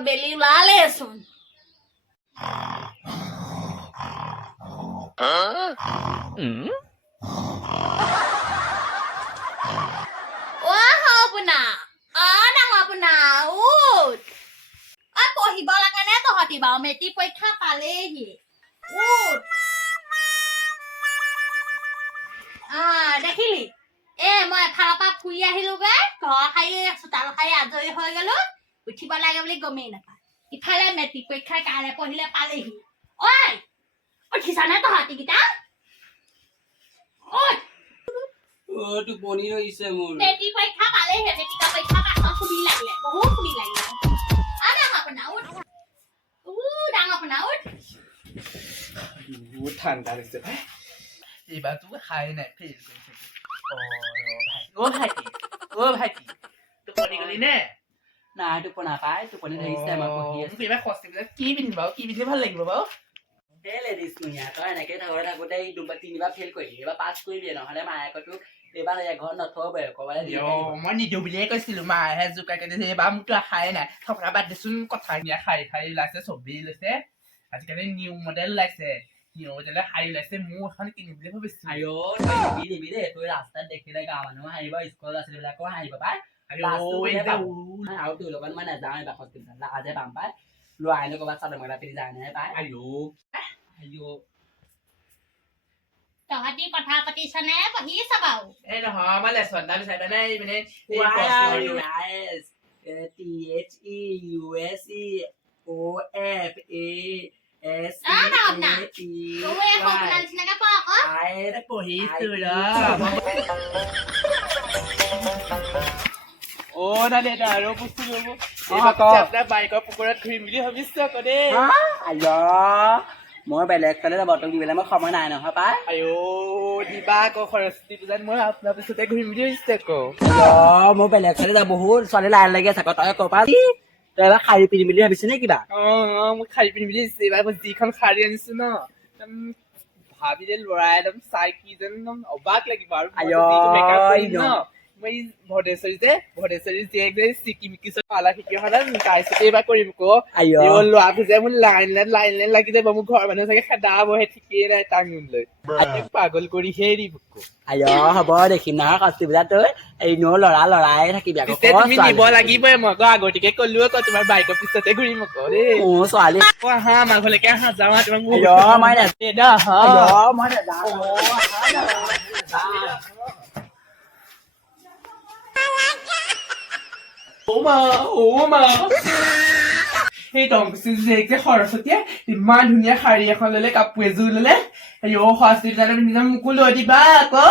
বেলি ওলালেচোন আপোনাৰ পঢ়িব লাগে নে তহঁতি বাৰু মেট্ৰিক পৰীক্ষা পালেহি দেখিলি মই এফালৰ পৰা ফুৰি আহিলোগৈ ঘৰ সাৰি চোতাল সাৰি আজৰি হৈ গলো উঠিব লাগে বুলি গমেই নাপায় ইফালে মেট্ৰিক পৰীক্ষাৰ কাৰণে পঢ়িলে পালেহি ঐ উঠিছানে তহঁতি কেইটা টোপনি ধৰিছে মোৰ মেট্ৰিক পৰীক্ষা পালেহি মেট্ৰিক পৰীক্ষা পাছত ফুৰি লাগিলে বহুত ফুৰি লাগিলে বহুত ঠাণ্ডা দিছে ভাই এইবাৰতো খাই নাই ফেইল কৰিছে ভাইটি টোপনি গলি নে নাই টোপনা পাই টোপনি ধৰিছে আমাৰ পঢ়ি আছে এইবাৰ হস্পিটেলত কি পিন্ধিব বাৰু কি পিন্ধি ভাল লাগিব বাৰু লেডিজ ধুনীয়া তই এনেকে থাকোঁতে দুবাৰ তিনিবাৰ ফেইল কৰিলি এইবাৰ পাছ কৰিবি নহ'লে মায়েকতো এইবাৰ ঘৰত নথবই ক'বালে মই নিদিওঁ বুলিয়ে কৈছিলো মায়েহে জোকাই দিছে এইবাৰ মোকতো আশাই নাই থকা বাদ দেচোন কথা খাই ওলাইছে ছবি লৈছে আজিকালি নিউ মডেল ওলাইছে নিউ মডেলে শাৰী ওলাইছে মোৰ এখন কিনিম বুলি ভাবিছো নিবি দেই তই ৰাস্তাত দেখিলে গাঁৱৰ মানুহ হাঁহিব স্কুলত ল'ৰা-ছোৱালীবিলাকো হাঁহিব পাই আৰু তোৰ লগত মই নাযাওঁ এইবাৰ হস্পিটেলত লাজে পাম পাই ল'ৰা আনিলে ক'ৰবাত চাদৰ মেখেলা পিন্ধি যায় নহয় পাই তহঁতি কথা পাতিছনে পঢ়িছ বাৰু এই নহয় মই লেচন এটা বিচাৰিবা নাই মানে পঢ়িছো দাদা আৰু বস্তু ল'ব আপোনাৰ বাইকৰ পুকুৰত ঘূৰিম বুলি ভাবিছো আকৌ দেই মই বেলেগ ফালে বটল দিবলৈ মই সময় নাই নহয় পাই দিবা আকৌ সৰস্বতী পূজাত মই আপোনাৰ পিছতে ঘূৰিম বুলি ভাবিছো আকৌ মই বেলেগ ফালে যাব বহুত ছোৱালী লাইন লাগি আছে আকৌ তই ক'বা তই এবাৰ শাৰী পিন্ধিম বুলি ভাবিছ নে কিবা মই শাৰী পিন্ধিম বুলি ভাবিছো এইবাৰ মই যিখন শাৰী আনিছো ন ভাবিলে ল'ৰা একদম চাই কি যেন একদম অবাক লাগিব আৰু মই ভদেশ্বৰী জীয়েক যে চিকিমিকি পালা শিকি অহা তাইছতে এইবাৰ কৰিম আকৌ ল'ৰা যে মোৰ লাইন লাগি যাব মোৰ ঘৰৰ মানুহে চাগে খেদাবহে ঠিকেই নাই তাক লৈ পাগল কৰি হেৰি হ'ব দেখিম নহয় ষষ্ঠী পূজাত তই এনেও লৰাই থাকিবি আকৌ তুমি নিব লাগিবই মই আকৌ আগতীয়াকে কলো আকৌ তোমাৰ বাইকৰ পিছতে ঘূৰিম আকৌ দেই ছোৱালী আহা আমাৰ ঘৰলৈকে আহা যাওঁ তোমাক সেই টংকুচি জীয়েক যে সৰস্বতীয়ে ইমান ধুনীয়া শাৰী এখন ললে কাপোৰ এযোৰ ললে সৰস্বতী পূজাত পিন্ধি মোকো লৈ দিবা আকৌ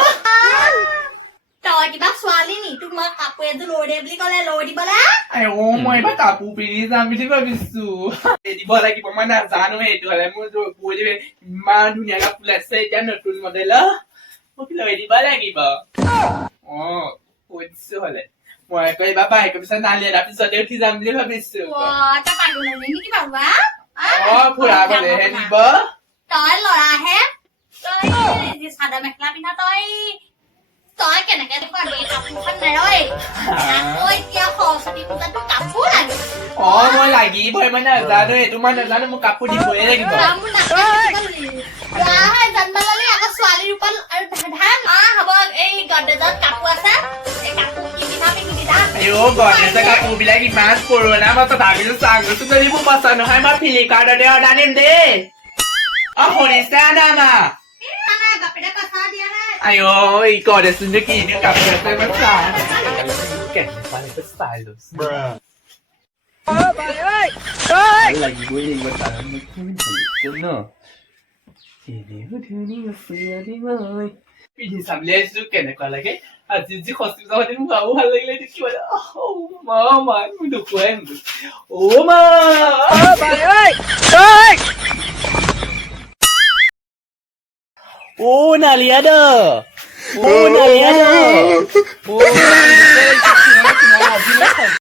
তই কিবা ছোৱালী নি তোক মই কাপোৰ এযোৰ লৈ দে বুলি ক'লে লৈ দিবলে মই এইবাৰ কাপোৰ পিন্ধি যাম বুলি ভাবিছো দিব লাগিব মই নাজানো এইটো হলে মোৰ বৈ দিবে ইমান ধুনীয়া কাপোৰ আছে এতিয়া নতুন মডেলৰ মোক লৈ দিব লাগিব কৈ দিছো হলে মই আকৌ এইবাৰ বাইকৰ পিছত নালি এটাৰ পিছতে উঠি যাম বুলি ভাবিছো ফুৰাবলেহে নিব তই ল'ৰাহে তই চাদৰ মেখেলা পিন্ধা তই কেনেকে কাপোৰখন নেৰয় এতিয়া সৰস্বতী পূজাতো কাপোৰ লাগে মই লাগিবই মই নাজানো এইটো মই নাজানো মোক কাপোৰ দিবই লাগিব জন্ম ললে আকৌ ছোৱালীৰ ৰূপত আৰু ধান হ'ব এই গডৰেজত কাপোৰ আছে গণেশে কাপোৰ বিলাক ইমান পুৰণা মই তথাপিতো চাংচোন যদি মোৰ পচন্দ নহয় মই ফ্লিপকাৰ্টতে অৰ্ডাৰ দিম দেই শুনিছা দাদা এই গণেশোন যে কি কাপোৰ আছে মই চাই লাগিবই লাগিব পিন্ধি চাবলৈ আহিছো কেনেকুৱা লাগে আজি যি হস্পিটেল মোৰ গাও ভাল লাগিলে দেখিবলৈ মোৰ দুখুৱাই নালিয়া